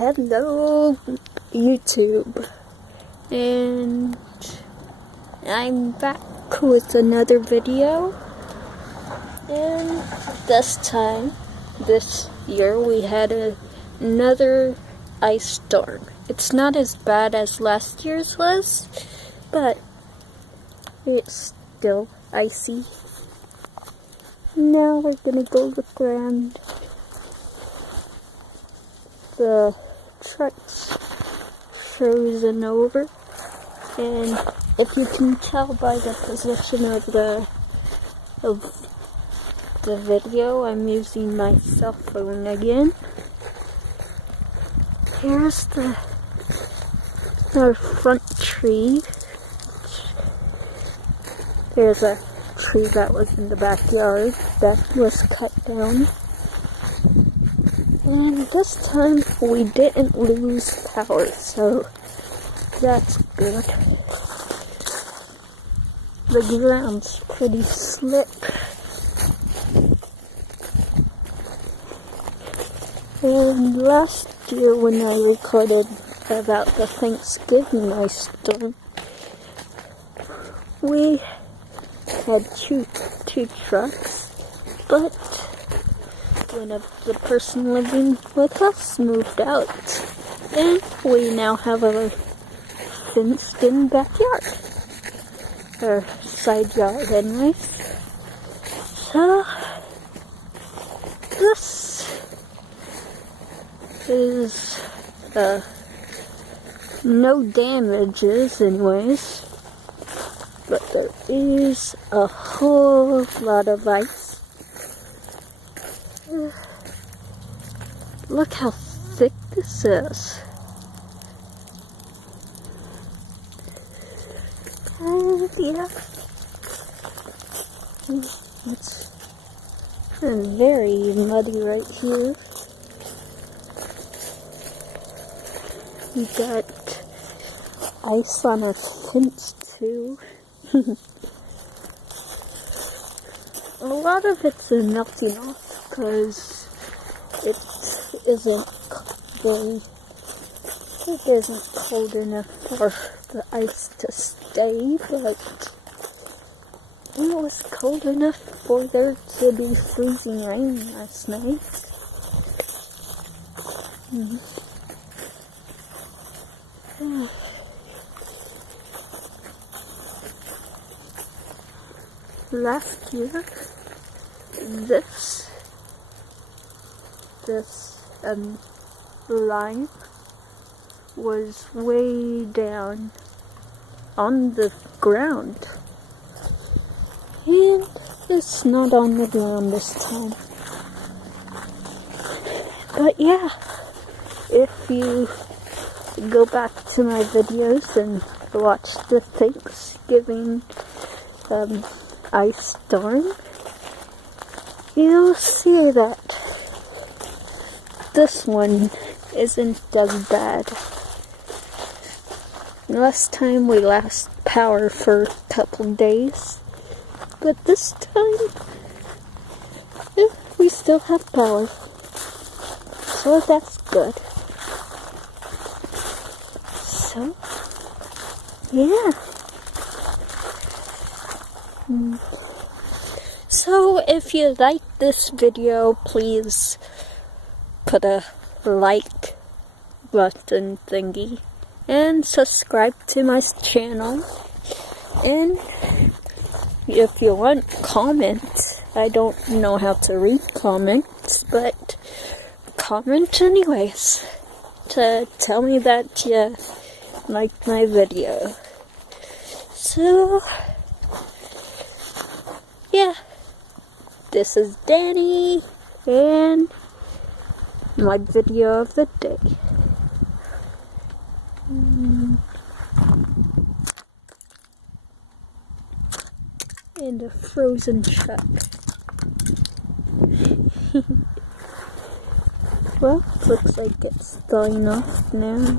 Hello YouTube, and I'm back with another video, and this year we had another ice storm. It's not as bad as last year's was, but it's still icy. Now we're gonna go look around. The truck's frozen over, and if you can tell by the position of the video, I'm using my cell phone again. Here's our front tree. There's a tree that was in the backyard that was cut down. And this time we didn't lose power, so that's good. The ground's pretty slick. And last year when I recorded about the Thanksgiving ice storm, we had two trucks, but one of the person living with us moved out, and we now have a fenced-in backyard, or side yard anyways. So this is no damages anyways, but there is a whole lot of ice. Look how thick this is. And yeah, it's very muddy right here. We got ice on our fence too. A lot of it's melting off because it isn't cold enough for the ice to stay, but it was cold enough for there to be freezing rain last night. Last year, this line was way down on the ground, and it's not on the ground this time. But yeah, if you go back to my videos and watch the Thanksgiving ice storm, you'll see that this one isn't as bad. Last time we lost power for a couple days, but this time we still have power, so that's good. So yeah. So if you like this video, please put a like button thingy and subscribe to my channel. And if you want, comment. I don't know how to read comments, but comment anyways to tell me that you liked my video. So yeah, this is Danny and my video of the day. And a frozen truck. Well, looks like it's thawing off now.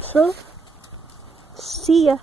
So, see ya.